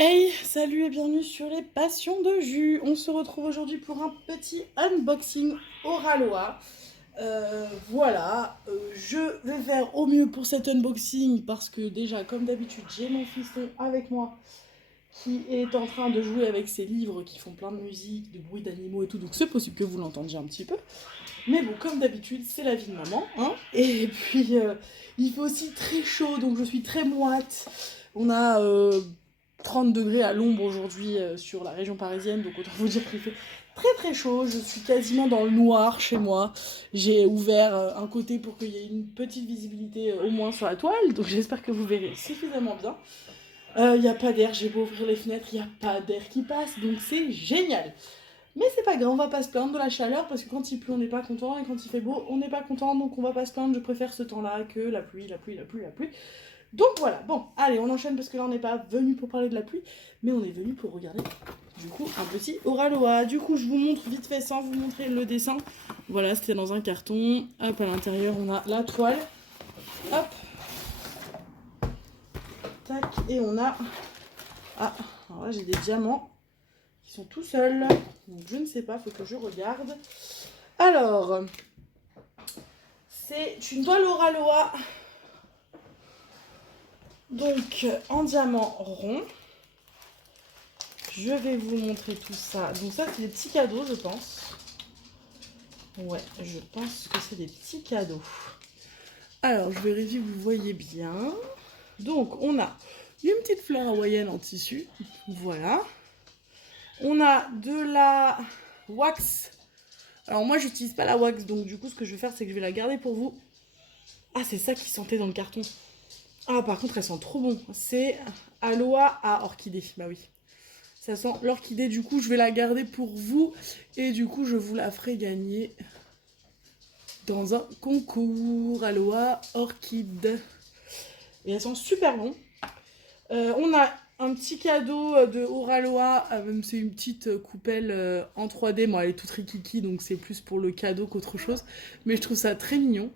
Hey, salut et bienvenue sur les Passions de Jus. On se retrouve aujourd'hui pour un petit unboxing Oralois. Je vais faire au mieux pour cet unboxing parce que déjà, comme d'habitude, j'ai mon fiston avec moi qui est en train de jouer avec ses livres qui font plein de musique, de bruits d'animaux et tout, donc c'est possible que vous l'entendiez un petit peu. Mais bon, comme d'habitude, c'est la vie de maman, hein. Et puis, il fait aussi très chaud, donc je suis très moite. On a 30 degrés à l'ombre aujourd'hui sur la région parisienne, donc autant vous dire qu'il fait très très chaud. Je suis quasiment dans le noir chez moi. J'ai ouvert un côté pour qu'il y ait une petite visibilité au moins sur la toile, donc j'espère que vous verrez suffisamment bien. Il n'y a pas d'air, j'ai beau ouvrir les fenêtres, il n'y a pas d'air qui passe, donc c'est génial. Mais c'est pas grave, on va pas se plaindre de la chaleur parce que quand il pleut on n'est pas content et quand il fait beau on n'est pas content, donc on va pas se plaindre. Je préfère ce temps-là que la pluie, la pluie, la pluie, la pluie. Donc voilà, bon, allez, on enchaîne parce que là on n'est pas venu pour parler de la pluie, mais on est venu pour regarder du coup un petit Oralois. Du coup je vous montre vite fait sans vous montrer le dessin. Voilà, c'était dans un carton. Hop, à l'intérieur on a la toile. Hop. Tac, et on a... Ah, alors là j'ai des diamants qui sont tout seuls. Donc je ne sais pas, faut que je regarde. Alors, c'est une toile Oralois. Donc en diamant rond. Je vais vous montrer tout ça. Donc ça c'est des petits cadeaux je pense. Ouais, je pense que c'est des petits cadeaux. Alors je vérifie que vous voyez bien. Donc on a une petite fleur hawaïenne en tissu. Voilà. On a de la wax. Alors moi j'utilise pas la wax, donc du coup ce que je vais faire c'est que je vais la garder pour vous. Ah, c'est ça qui sentait dans le carton. Ah, par contre elle sent trop bon. C'est aloe à orchidée. Bah oui. Ça sent l'orchidée, du coup je vais la garder pour vous. Et du coup je vous la ferai gagner dans un concours aloe orchide. Et elle sent super bon. On a un petit cadeau de Oralois, c'est une petite coupelle en 3D. Bon, elle est toute rikiki, donc c'est plus pour le cadeau qu'autre chose. Mais je trouve ça très mignon.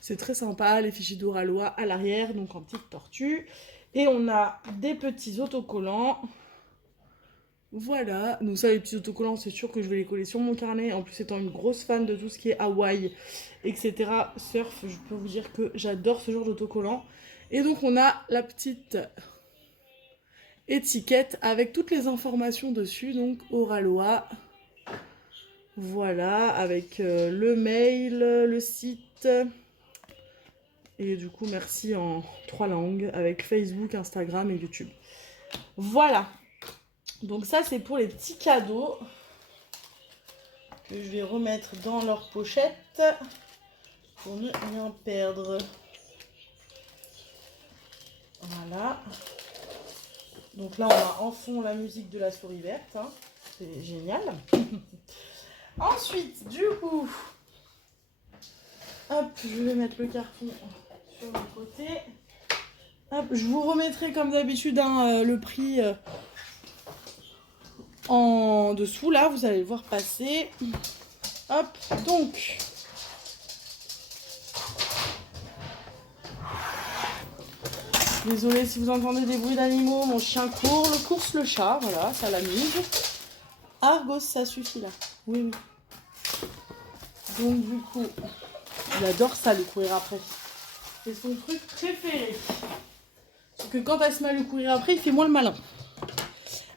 C'est très sympa, les fichiers d'Oralois à l'arrière, donc en petite tortue. Et on a des petits autocollants. Voilà, donc ça les petits autocollants, c'est sûr que je vais les coller sur mon carnet. En plus étant une grosse fan de tout ce qui est Hawaï, etc. Surf, je peux vous dire que j'adore ce genre d'autocollants. Et donc on a la petite étiquette avec toutes les informations dessus, donc Oralois. Voilà, avec le mail, le site. Et du coup, merci en 3 langues, avec Facebook, Instagram et YouTube. Voilà. Donc ça, c'est pour les petits cadeaux que je vais remettre dans leur pochette pour ne rien perdre. Voilà. Donc là, on a en fond la musique de la souris verte. Hein. C'est génial. Ensuite, du coup, hop, je vais mettre le carton sur le côté. Hop, je vous remettrai comme d'habitude le prix en dessous. Là, vous allez le voir passer. Hop, donc... Désolée si vous entendez des bruits d'animaux, mon chien court, course le chat, voilà, ça l'amuse. Argos, ça suffit là. Oui, oui. Donc du coup, il adore ça, le courir après. C'est son truc préféré. Sauf que quand elle se met à le courir après, il fait moins le malin.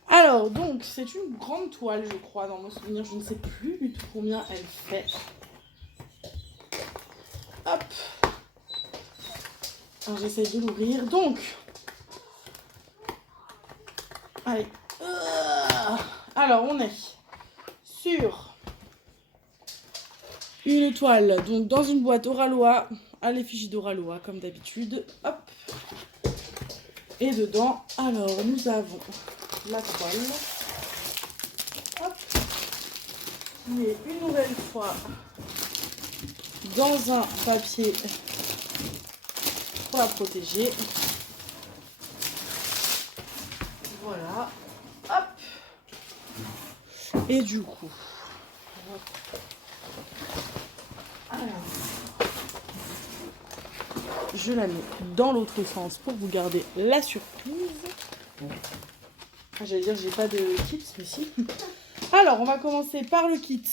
Alors, donc, c'est une grande toile, je crois, dans mon souvenir. Je ne sais plus du tout combien elle fait. Hop. Alors, j'essaie de l'ouvrir. Donc, allez. Alors, on est sur une toile, donc dans une boîte Oralois, à l'effigie d'Oralois, comme d'habitude. Hop. Et dedans, alors, nous avons la toile. Hop. Qui est une nouvelle fois dans un papier pour la protéger. Voilà. Hop. Et du coup, alors, je la mets dans l'autre sens pour vous garder la surprise. J'allais dire, j'ai pas de kit, mais si. Alors, on va commencer par le kit.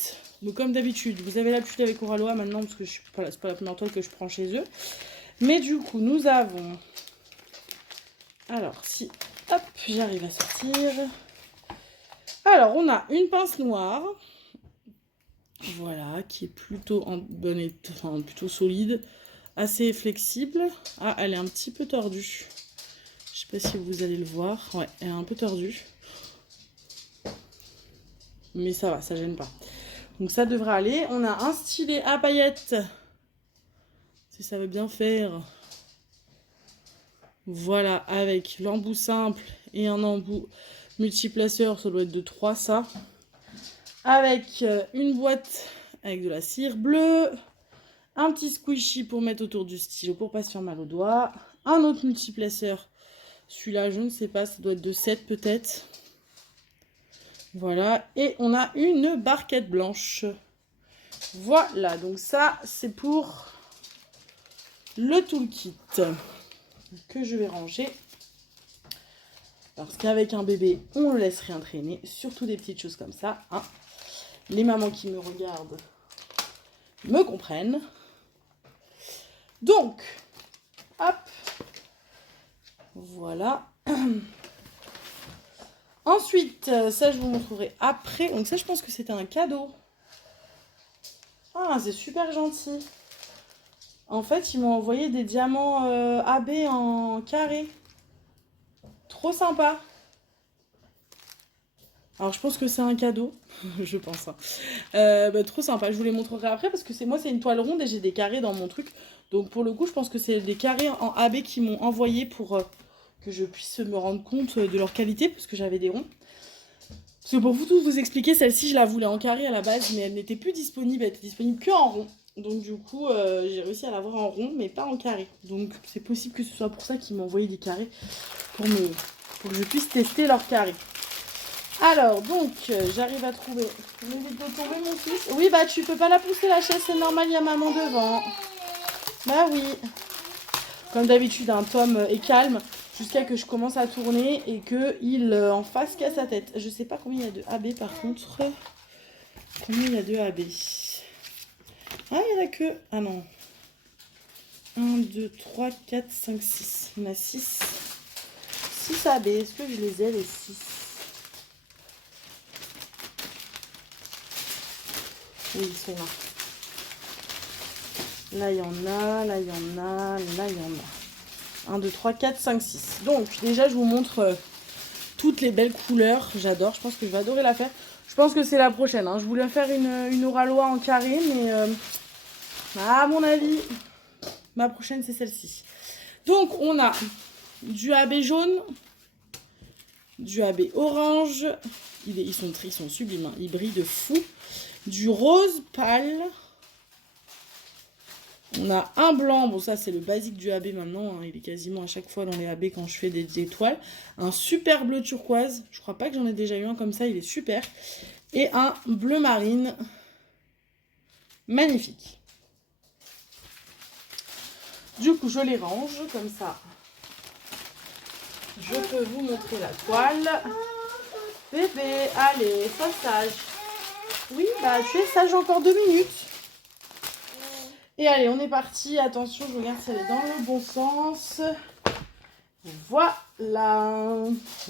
Donc, comme d'habitude, vous avez l'habitude avec Oraloa maintenant, parce que c'est pas la première toile que je prends chez eux. Mais du coup, nous avons... Alors, si, hop, j'arrive à sortir. Alors, on a une pince noire. Voilà, qui est plutôt en bon état, enfin, plutôt solide. Assez flexible. Ah, elle est un petit peu tordue. Je sais pas si vous allez le voir. Ouais, elle est un peu tordue. Mais ça va, ça gêne pas. Donc ça devrait aller. On a un stylet à paillettes. Si ça veut bien faire. Voilà, avec l'embout simple et un embout multiplaceur. Ça doit être de 3, ça. Avec une boîte avec de la cire bleue. Un petit squishy pour mettre autour du stylo pour pas se faire mal aux doigts. Un autre multiplaceur. Celui-là, je ne sais pas, ça doit être de 7 peut-être. Voilà, et on a une barquette blanche. Voilà, donc ça, c'est pour le toolkit que je vais ranger. Parce qu'avec un bébé, on ne laisse rien traîner, surtout des petites choses comme ça. Hein. Les mamans qui me regardent me comprennent. Donc, hop, voilà. Ensuite, ça je vous montrerai après. Donc ça, je pense que c'était un cadeau. Ah, c'est super gentil. En fait, ils m'ont envoyé des diamants AB en carré. Trop sympa. Alors, je pense que c'est un cadeau. Je pense. Hein. Trop sympa. Je vous les montrerai après parce que moi, c'est une toile ronde et j'ai des carrés dans mon truc. Donc, pour le coup, je pense que c'est des carrés en AB qui m'ont envoyé pour que je puisse me rendre compte de leur qualité parce que j'avais des ronds. Parce que pour tout vous expliquer, celle-ci, je la voulais en carré à la base, mais elle n'était plus disponible. Elle était disponible que en rond. Donc du coup, j'ai réussi à l'avoir en rond, mais pas en carré. Donc c'est possible que ce soit pour ça qu'ils m'ont envoyé des carrés pour que je puisse tester leur carré. Alors, donc, j'arrive à trouver... Vous venez de tomber, mon fils? Oui, bah tu peux pas la pousser, la chaise, c'est normal, il y a maman devant. Bah oui. Comme d'habitude, un Tom est calme jusqu'à que je commence à tourner et qu'il en fasse qu'à sa tête. Je sais pas combien il y a de AB par contre. Combien il y a de AB? Ah, il y en a que... Ah non. 1, 2, 3, 4, 5, 6. Il y en a 6. 6 AB. Est-ce que je les ai, les 6? Oui, ils sont là. Là, il y en a. Là, il y en a. Là, il y en a. 1, 2, 3, 4, 5, 6. Donc, déjà, je vous montre toutes les belles couleurs. J'adore. Je pense que je vais adorer la faire. Je pense que c'est la prochaine. Hein. Je voulais faire une Oraloa en carré, mais à mon avis, ma prochaine, c'est celle-ci. Donc, on a du AB jaune, du AB orange. Ils sont sublimes. Hein. Ils brillent de fou. Du rose pâle. On a un blanc, bon ça c'est le basique du AB maintenant, hein, il est quasiment à chaque fois dans les AB quand je fais des étoiles. Un super bleu turquoise, je crois pas que j'en ai déjà eu un comme ça, il est super. Et un bleu marine, magnifique. Du coup je les range comme ça. Je peux vous montrer la toile. Bébé, allez, sois sage. Oui, bah tu es sage encore 2 minutes. Et allez, on est parti. Attention, je regarde si elle est dans le bon sens. Voilà.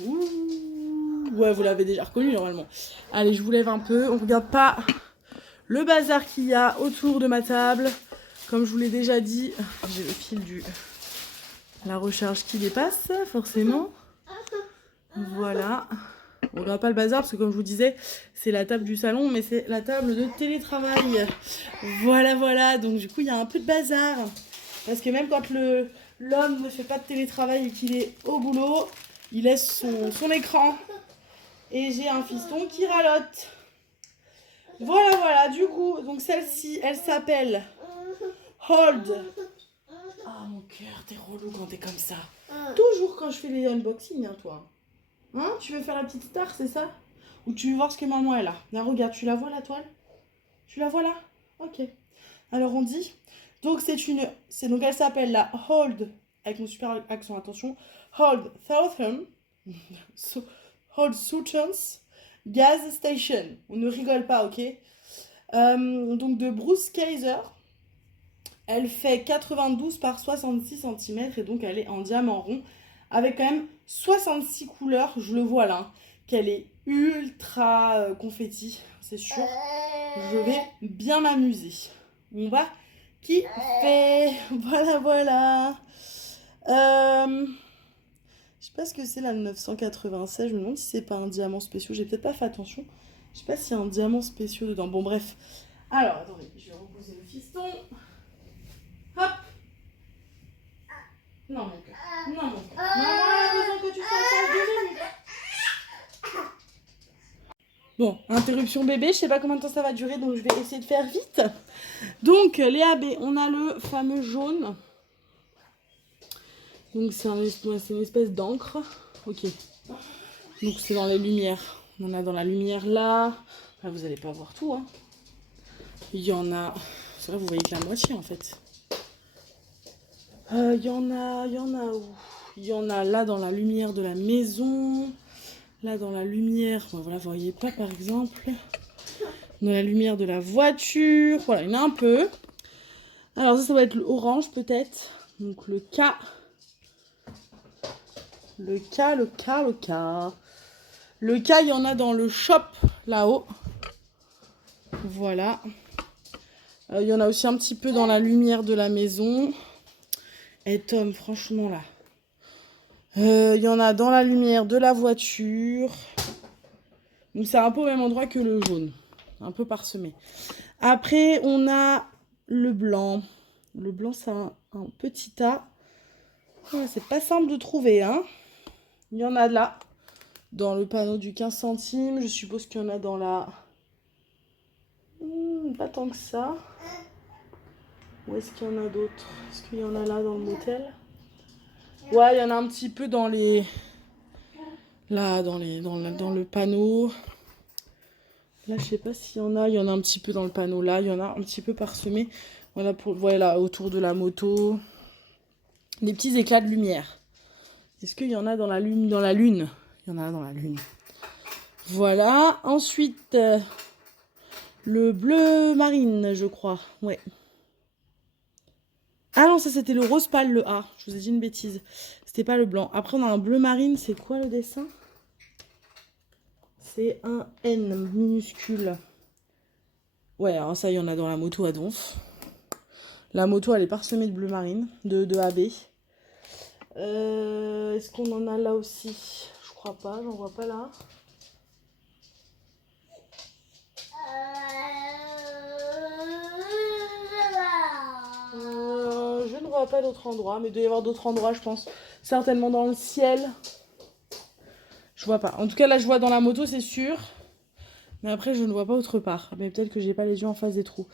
Ouh. Ouais, vous l'avez déjà reconnu normalement. Allez, je vous lève un peu. On ne regarde pas le bazar qu'il y a autour de ma table. Comme je vous l'ai déjà dit, j'ai le fil la recharge qui dépasse, forcément. Voilà. On ne regarde pas le bazar parce que comme je vous disais, c'est la table du salon, mais c'est la table de télétravail. Voilà, voilà. Donc du coup, il y a un peu de bazar. Parce que même quand l'homme ne fait pas de télétravail et qu'il est au boulot, il laisse son écran. Et j'ai un fiston qui ralote. Voilà, voilà. Du coup, donc celle-ci, elle s'appelle Hold. Ah, mon cœur, t'es relou quand t'es comme ça. Toujours quand je fais les unboxings, hein, toi. Hein, tu veux faire la petite star, c'est ça? Ou tu veux voir ce que maman est là? Là, regarde, tu la vois la toile? Tu la vois là? Ok. Alors on dit Donc donc elle s'appelle la Hold, avec mon super accent, attention, Hold Southern, Hold Southern's Gas Station. On ne rigole pas, ok? Donc de Bruce Kaiser. Elle fait 92 par 66 cm et donc elle est en diamant rond avec quand même 66 couleurs, je le vois là, hein, qu'elle est ultra confetti, c'est sûr. Je vais bien m'amuser. On va kiffer. Voilà, voilà. Je sais pas ce que c'est la 996, je me demande si c'est pas un diamant spécial, j'ai peut-être pas fait attention. Je sais pas s'il y a un diamant spécial dedans. Bon bref. Alors attendez, je vais reposer le fiston. Hop. Non, mon cœur. Non, mon cœur. Maman a besoin que tu fasses 2 minutes. Bon, interruption bébé, je sais pas combien de temps ça va durer, donc je vais essayer de faire vite. Donc, les AB, on a le fameux jaune. Donc, c'est une espèce d'encre. Ok. Donc, c'est dans les lumières. On en a dans la lumière là. Là, vous allez pas voir tout, hein. Il y en a... C'est vrai, vous voyez que la moitié, en fait. Il y en a où? Il y en a là dans la lumière de la maison. Là dans la lumière, voilà, vous voyez pas par exemple. Dans la lumière de la voiture. Voilà, il y en a un peu. Alors ça va être l'orange peut-être. Donc le K. Le K. Le K, il y en a dans le shop là-haut. Voilà. Il y en a aussi un petit peu dans la lumière de la maison. Et Tom, franchement là. Il y en a dans la lumière de la voiture. Donc c'est un peu au même endroit que le jaune. Un peu parsemé. Après, on a le blanc. Le blanc, c'est un petit tas. Ouais, c'est pas simple de trouver, hein. Il y en a là. Dans le panneau du 15 centimes. Je suppose qu'il y en a dans la... pas tant que ça. Où est-ce qu'il y en a d'autres? Est-ce qu'il y en a là dans le motel? Ouais, il y en a un petit peu dans les... Là, dans le panneau. Là, je sais pas s'il y en a. Il y en a un petit peu dans le panneau. Là, il y en a un petit peu parsemé. Voilà, autour de la moto. Des petits éclats de lumière. Est-ce qu'il y en a dans la lune? Il y en a dans la lune. Voilà. Ensuite, le bleu marine, je crois. Ouais. Ah non, ça c'était le rose pâle, le A. Je vous ai dit une bêtise. C'était pas le blanc. Après, on a un bleu marine. C'est quoi le dessin? C'est un N minuscule. Ouais, alors ça, il y en a dans la moto à Donf. La moto, elle est parsemée de bleu marine, de AB. Est-ce qu'on en a là aussi? Je crois pas, j'en vois pas là. Je ne vois pas d'autres endroits, mais il doit y avoir d'autres endroits, je pense. Certainement dans le ciel. Je vois pas. En tout cas, là, je vois dans la moto, c'est sûr. Mais après, je ne vois pas autre part. Mais peut-être que j'ai pas les yeux en face des trous.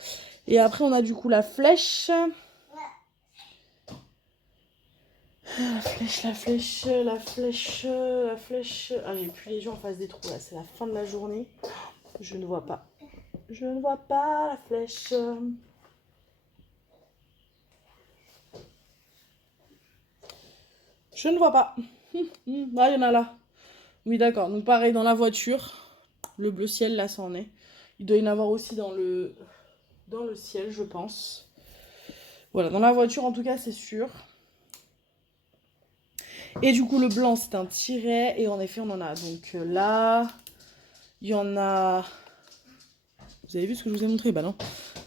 Et après, on a du coup la flèche. La flèche. Ah, j'ai plus les yeux en face des trous, là. C'est la fin de la journée. Je ne vois pas. Je ne vois pas la flèche. Je ne vois pas. Ah, il y en a là. Oui, d'accord. Donc pareil, dans la voiture. Le bleu ciel, là, ça en est. Il doit y en avoir aussi dans le ciel, je pense. Voilà, dans la voiture, en tout cas, c'est sûr. Et du coup, le blanc, c'est un tiret. Et en effet, on en a. Donc là, il y en a... Vous avez vu ce que je vous ai montré? Bah non.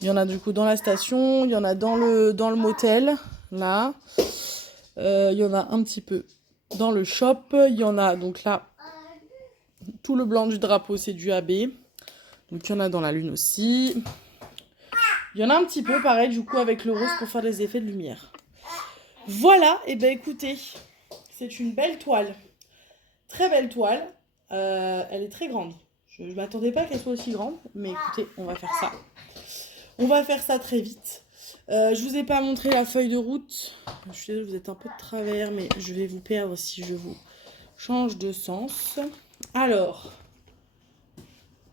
Il y en a du coup dans la station. Il y en a dans le motel. Là. Il y en a un petit peu dans le shop. Il y en a donc là. Tout le blanc du drapeau, c'est du AB. Donc il y en a dans la lune aussi. Il y en a un petit peu, pareil, du coup, avec le rose pour faire des effets de lumière. Voilà, et ben écoutez, c'est une belle toile. Très belle toile. Elle est très grande. Je ne m'attendais pas qu'elle soit aussi grande, mais écoutez, on va faire ça. On va faire ça très vite. Je vous ai pas montré la feuille de route. Je suis désolée, vous êtes un peu de travers, mais je vais vous perdre si je vous change de sens. Alors,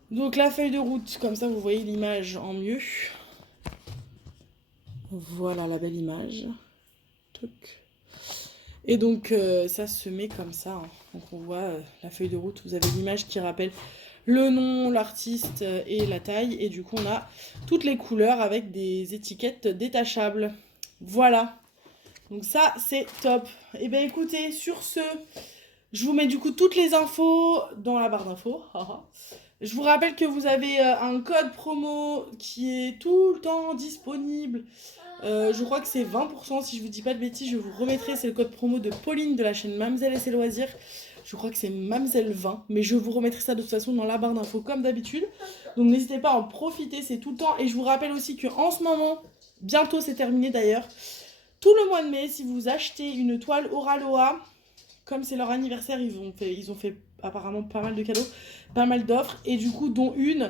donc la feuille de route, comme ça vous voyez l'image en mieux. Voilà la belle image. Toc. Et donc ça se met comme ça, hein. Donc on voit la feuille de route, vous avez l'image qui rappelle le nom, l'artiste et la taille. Et du coup on a toutes les couleurs avec des étiquettes détachables. Voilà. Donc ça c'est top. Et bien écoutez, sur ce, je vous mets du coup toutes les infos dans la barre d'infos. Je vous rappelle que vous avez un code promo qui est tout le temps disponible. Je crois que c'est 20%, si je vous dis pas de bêtises, je vous remettrai, c'est le code promo de Pauline de la chaîne Mamzelle et ses loisirs. Je crois que c'est Mamzelle20, mais je vous remettrai ça de toute façon dans la barre d'infos comme d'habitude. Donc n'hésitez pas à en profiter, c'est tout le temps. Et je vous rappelle aussi qu'en ce moment, bientôt c'est terminé d'ailleurs, tout le mois de mai, si vous achetez une toile Oraloa, comme c'est leur anniversaire, ils ont fait apparemment pas mal de cadeaux, pas mal d'offres, et du coup dont une,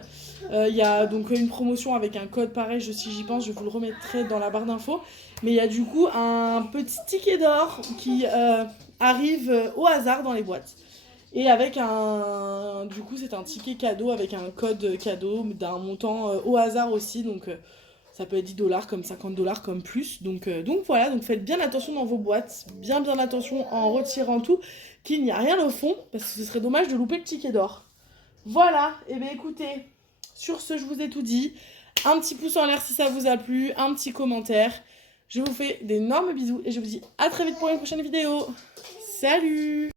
il y a donc une promotion avec un code pareil, si j'y pense, je vous le remettrai dans la barre d'infos, mais il y a du coup un petit ticket d'or qui arrive au hasard dans les boîtes, et avec du coup c'est un ticket cadeau avec un code cadeau d'un montant au hasard aussi, donc ça peut être 10 $, comme 50 $, comme plus. Donc voilà, donc faites bien attention dans vos boîtes, bien attention en retirant tout, qu'il n'y a rien au fond, parce que ce serait dommage de louper le ticket d'or. Voilà, et bien écoutez, sur ce je vous ai tout dit. Un petit pouce en l'air si ça vous a plu, un petit commentaire. Je vous fais d'énormes bisous et je vous dis à très vite pour une prochaine vidéo. Salut!